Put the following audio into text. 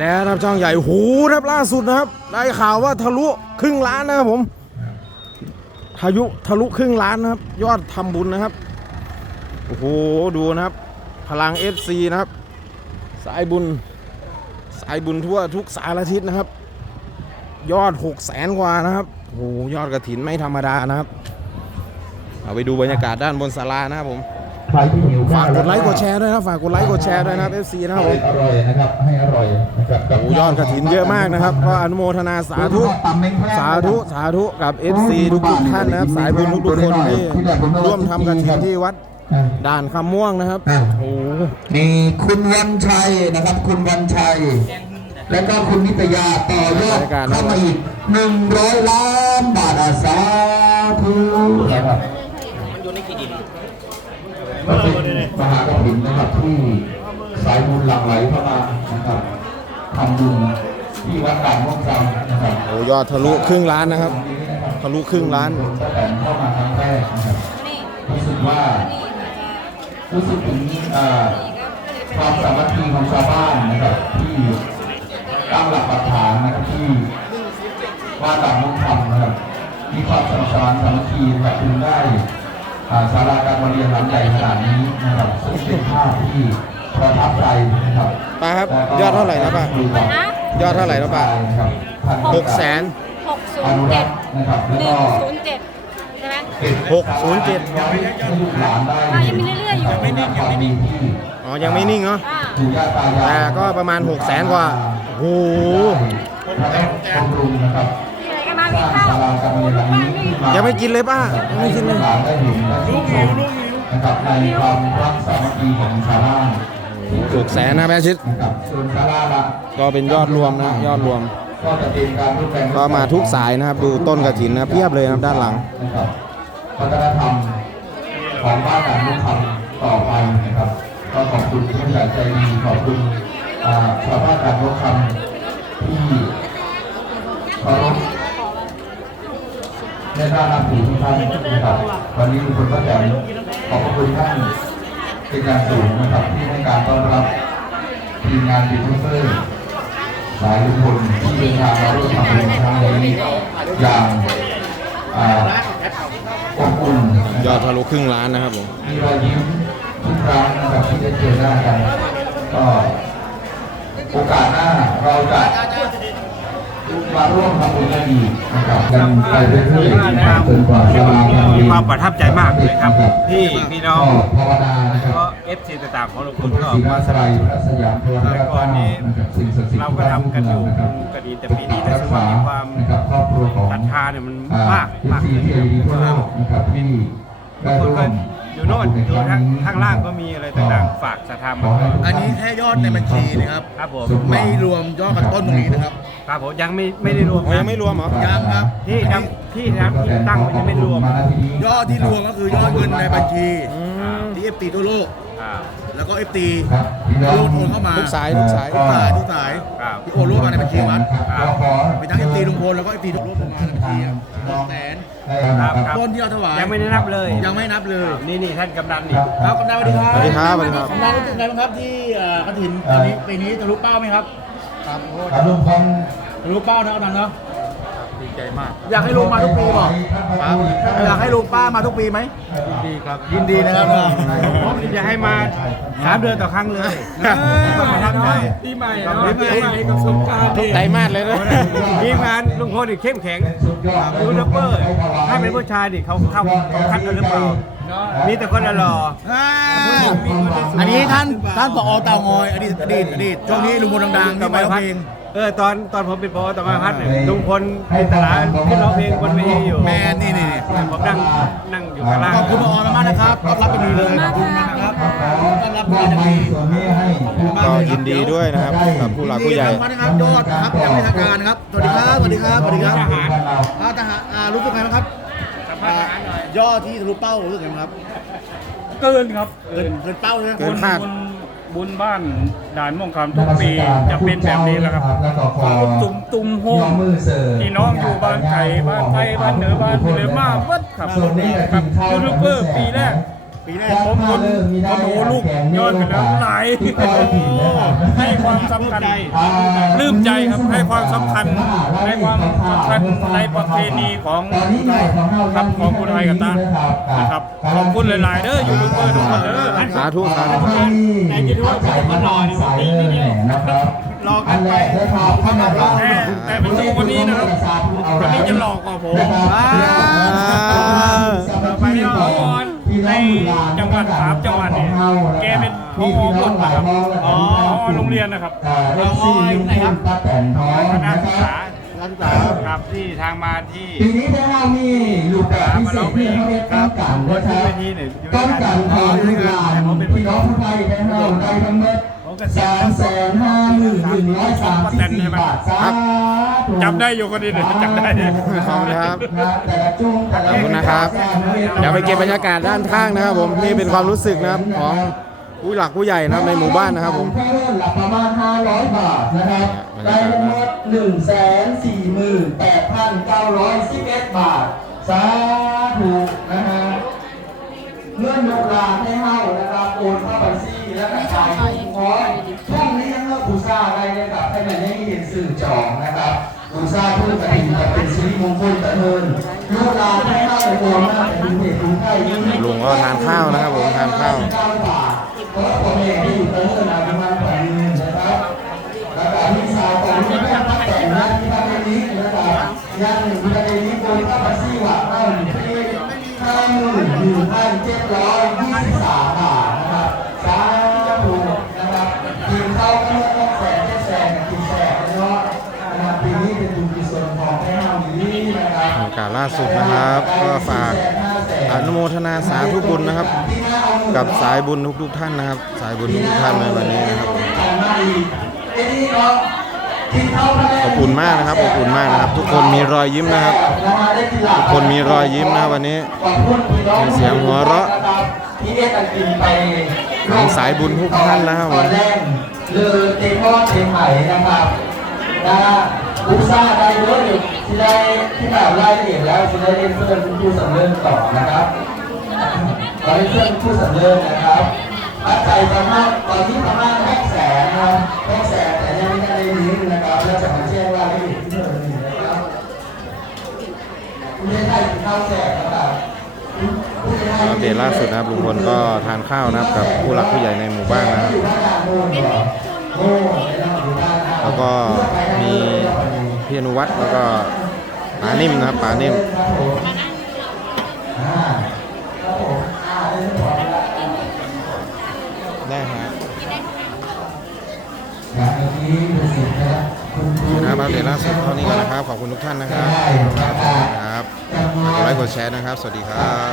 แล้วนะครับช่องใหญ่โหครับล่าสุดนะครับ ได้ข่าวว่าทะลุครึ่งล้านนะครับผมทะยุทะลุครึ่งล้านนะครับ ยอดทำบุญนะครับโอ้โหดูนะครับ พลัง FC นะครับ สายบุญ สายบุญทั่วทุกสารทิศนะครับ ยอด6 0แสนกว่านะครับโอ้โหยอดกระถินไม่ธรรมดานะครับเอาไปดูบรรยากาศด้านบนศาลานะครับผมใครที่หิว ฝากกดไลค์กดแชร์ด้วยนะฝากกดไลค์กดแชร์ด้วยนะครับ FC นะครับผมอร่อยนะครับให้อร่อยนะครับกับโอ้ยอดกระถินเยอะมากนะครับก็อนุโมทนาสาธุตำเม้งแพร่สาธุสาธุกับ FC ทุกทุกๆท่านนะครับสายบุญทุกทุกๆคนที่ร่วมทำกระถินที่วัดอะด่านคำม่วงนะครับอะโอ้โหมีคุณวันชัยนะครับ คุณวันชัย แล้วก็คุณนิตยาต่อยอดเข้ามาอีกหนึ่งร้อยล้านบาทอาสาธุนะครับมันอยู่ในขีดิน เป็นมหากรินนะครับที่สายบุญหลั่งไหลเข้ามานะครับทำบุญที่วัดด่านม่วงจำนะครับโอ้ยอดทะลุครึ่งล้านนะครับ ทะลุครึ่งล้านตั้งแต่เข้ามาครั้งแรกนะครับรู้สึกว่ารู้สึกถึงเอ่อความสามัคคีของชาวบ้านนะครับที่ตั้งหลักปักฐานนะครับที่ว่าต่างมุขธรรมนะครับมีความสมัครสมานสามัคคีนะครับถึงได้อ่า ศาลาการประเรียนหลังใหญ่ขนาดนี้นะครับซึ่งเป็นภาพที่ประทับใจนะครับป้าครับแล้วก็ยอดเท่าไหร่นะป้า ยอดเท่าไหร่นะป้าครับท่านหกแสนหกศูอนนุย์รัเจ็กดษ์นะครับหแล้วนึ่ก็งศูนย์เจ็ดใช่ไหมหกศูนย์เจ็ดให้ลูกหลานได้อะยังมีเรื่อยๆอยู่ไม่นิ่งยังไม่นิ่งที่อ๋อยังไม่นิ่งเนาะอ่าปู่ย่าตายายแต่ก็ประมาณ6 0แสนกว่าโอ้โหพระบำรุงนะครับ ยนหลังนี้ขึ้นมายังไม่กินเลยป้ายังไม่กินเลยให้ลูกหลานได้เห็นและชื่นชมนะครับในความรักสามัคคีของชาวบ้านหกแสนนะแม่ชิดนะครับส่วนศาลาละก็เป็นยอดรวมนะยอดรวม ก็จะเป็นการรูปแบบก็มาทุกสายนะครับ ดูต้นกระถินนะเพียบเลยนะครับด้านหลังนะครับวัฒนธรรมของบ้านการมุขธรรมต่อไปนะครับก็ขอบคุณผู้ใหญ่ใจดีขอบคุณอ่าชาวบ้านการมุขธรรมที่เคารพใน ด้านนับถือทุกท่านนะครับวันนี้ทุกคนก็จะขอบพระคุณท่านเป็นอย่างสูงนะครับที่ให้การต้อนรับทีมงานยูทูบเบอร์หลายทุกคนที่เดินทางมาร่วมทำบุญครั้งนี้อย่างอ่าอบอุ่นยอดทะลุครึ่งล้านนะครับผมมีรอยยิ้มทุกครั้งนะครับที่ได้เจอหน้ากันก็โอกาสหน้าเราจะ มาร่วมทำบุญกันอีกนะครับกันไปเรื่อยๆนะครับจนกว่าจะมาทำบุญมีความประทับใจมากเลยครับ ที่พี่น้องก็ภาวนานะครับก็เอฟซีต่างๆของหลวงคุปู่ณก็ศรีมามาสไลพระสยามพรแต่ก่อนนี้นะครับสิ่งศักดิ์สิทธิ์เราก็ทำกันอยู่นะครับก็ดีแต่ปีนี้รู้สึกว่ามีความนะครับครอบครัวของศรัทธาเนี่ยมันอ่มากมากที่ที่ดีทั่วโลกนะครับที่ได้บางคนร่วก็มอยู่โน่นอยู่ทางข้างล่างก็มีอะไรต่างๆ ฝากศรัทธามาอันนี้แค่ยอดในบัญชีนะครับ ครับผมไม่รวมยอดกระต้นตรงนี้นะครับ ครับผมยังไม่ไม่ได้รวมอ๋อยังไม่รวมเหรอ ยังครับ ที่ทำที่ทำที่ตั้งมันยังไม่รวมยอดที่รวมก็คือยอดเงินในบัญชีอ่าที่เอฟตีทั่วโลก อ่าแล้วก็เอฟตีครับพี่น้องโอนเข้ามาทุกสายทุกสาย ทุกสายทุกสายครับ ที่โอนร่วมมาในบัญชีวัดเราขอไปทั้งเอฟตีลุงพลแล้วก็เอฟตีทุกร่วมมาในบัญชีครับสองแสนครับครับต้นที่เราถวายยังไม่ได้นับเลยยังไม่นับเลย นี่นี่ท่านกำนันนี่ครับกำนันสวัสดีครับสวัสดีครับสวัสดีครับ กำนันรู้สึกไงบ้างครับที่เอ่อกระถินตอนนี้ปีนี้ทะลุเป้าไหมครับ ครับลุงพงทะลุเป้านะกำนันเนาะดีใจมากอยากให้ลุงมาทุกปีบอกอยากให้ลุงป้ามาทุกปีไหมดีครับ ยินดีนะครับผมจะให้มาสามเดือนต่อครั้งเลยประทับใจปีใหม่ปีใหม่กับสงกรานต์ทุกไตรมาสเลยนะทีมงานลุงพลนี่เข้มแข็งยูทูบเบอร์ถ้าเป็นผู้ชายนี่เขาเข้าเขาคัดกันหรือเปล่า มีแต่คนหล่ออ่าอันนี้ท่านท่านผอเตางอยอดีตอดีตอดีตช่วงนี้ลุงพลดังๆที่ไปร้องเพลงเออตอนตอนผมเป็นพอตอนมาพัดเนี่ยลุงพลเป็นตลาดขึ้นร้องเพลงบนเวทีอยู่แมนนี่นี่ผมนั่งนั่งอยู่ข้างล่างขอบคุณผอมากๆนะครับต้อนรับเป็นดีเลยขอบคุณนะครับต้อนรับเป็นอย่างดีส่วนนี้ให้ก็ยินดีด้วยนะครับกับผู้หลักผู้ใหญ่ยินดีนะครับยอดนะครับยังไม่ทางการนะครับสวัสดีครับสวัสดีครับสวัสดีครับอ่าทหารอ่ารู้สึกไงบ้างครับ ยยอดที่ทะลุเป้ารู้สึกไงบ้างครับเกินครับเกินเกินเป้าเลยนะเกินคาดบุญบุญบ้านด่านม่วงคำทุกปีจะเป็นแบบนี้แหละครับแล้วก็ขอตุ่มตุ่มโฮยมอมือเสิร์ฟพี่น้องอยู่บ้านไก่บ้านไทยบ้านเหนือบ้านทะเลมาเบิดครับส่วนนี้ครับยูทูบเบอร์ปีแรก ปีแรกผมคนคนดูลูกยอดกันแล้วไหลให้ความสำคัญปลื้มใจครับให้ความสำคัญให้ความสำคัญในประเพณีของครับของคนไทยกับตานะครับขอบคุณหลายๆเด้อยูทูบเบอร์ทุกคนเด้อสาธุสาธุแต่จะดูว่าผมก็รออยู่นี่นี่นะครับรอกันไปแต่แต่เป็นตัวคนนี้นะครับคนนี้จะหลอกกว่าผมไปที่พอใน จังหวัดสามจังหวัดเนี่ยแกเป็นพอหมดนะครับอ๋อพอโรงเรียนนะครับเราอ้อยไหนครับป้าแตนท้องคณะนะศึกครัษาบนักศึกษาครับที่ทางมาที่ปีนี้ได้เรามีลูกแบบพิเศษที่เขาเรียกก้าวกันนะครับก้าวกันทองลูกหลานพี่น้องผู้ไทยได้เราได้ทั้งหมด สามแสนห้าหมื่นหนึ่งร้อยสามสิบสี่บาทสาธุจำได้อยู่คนนี้เลยจำได้ขอบคุณครับแต่ละจุ้งแต่ละขอบคุณนะครับ เดี๋ยวไปเก็บบรรยากาศด้านข้างนะครับ ผมนี่เป็นความรู้สึกนะครับของผู้หลักผู้ใหญ่นะครับในหมู่บ้านนะครับผมแค่เริ่มหลักประมาณ 500 บาทนะครับได้ทั้งหมด1 4 8 9 1 1 บาทสา บบูชาเพื่อกระถิ่นจะเป็นสิริมงคลตะเทินลูกหลานให้เฮาโอนมาเป็นเหตุผลไทยลุงก็ทานข้าวนะครับผมทานข้าวเพราะผมเองที่อยู่ตรงนี้นะประมาณแปดหมื่นนะครับแล้วก็พี่สาวของพี่แม่พักแต่งงานที่ทำในนี้นะครับยังมีในนี้โอนข้ามาซี่หว่าเท่าอยู่ที่ห้าหมื่นหนึ่งพันเจ็ดร้อย นะครับโอกาสล่าสุดนะครับ ก็ฝากอนุโมทนาสาธุบุญนะครับ กับสายบุญทุกๆท่านนะครับ สายบุญทุกท่านในวันนี้นะครับผมอบอุ่นมากนะครับขอบอุ่นมากนะครับ ทุกคนมีรอยยิ้มนะครับ ทุกคนมีรอยยิ้มนะวันนี้มีเสียงหัวเราะของสายบุญทุกท่านนะครับผมเลือเตมอดเตมไหนะครับนะ อุตสาห์ได้เยอะอยู่ที่ได้ที่แบบรายละเอียดแล้วที่ได้เรียนเพื่อนผู้สำเร็จต่อนะครับตอนนี้เพื่อนผู้สำเร็จนะครับปัจจัยประมาณตอนนี้ประมาณแค่แสนนะครับแค่แสนแต่ยังไม่ได้ลิ้นนะครับแล้วจะมาแจ้งรายละเอียดที่เพิ่มอีกนะครับคุณได้ได้ถึงข้าวแสนนะครับคุณได้ได้อัปเดตล่าสุดนะครับลุงพลก็ทานข้าวนะครับกับผู้หลักผู้ใหญ่ในหมู่บ้านนะครับแล้วก็มี พี่อนุวัฒน์แล้วก็ป๋านิ่มนะครับป๋านิ่มได้ฮะนะครับอัปเดตล่าสุดเท่านี้ก่อนนะครับ ขอบคุณทุกท่านนะครับครับกดไลค์กดแชร์นะครับ สวัสดีครับ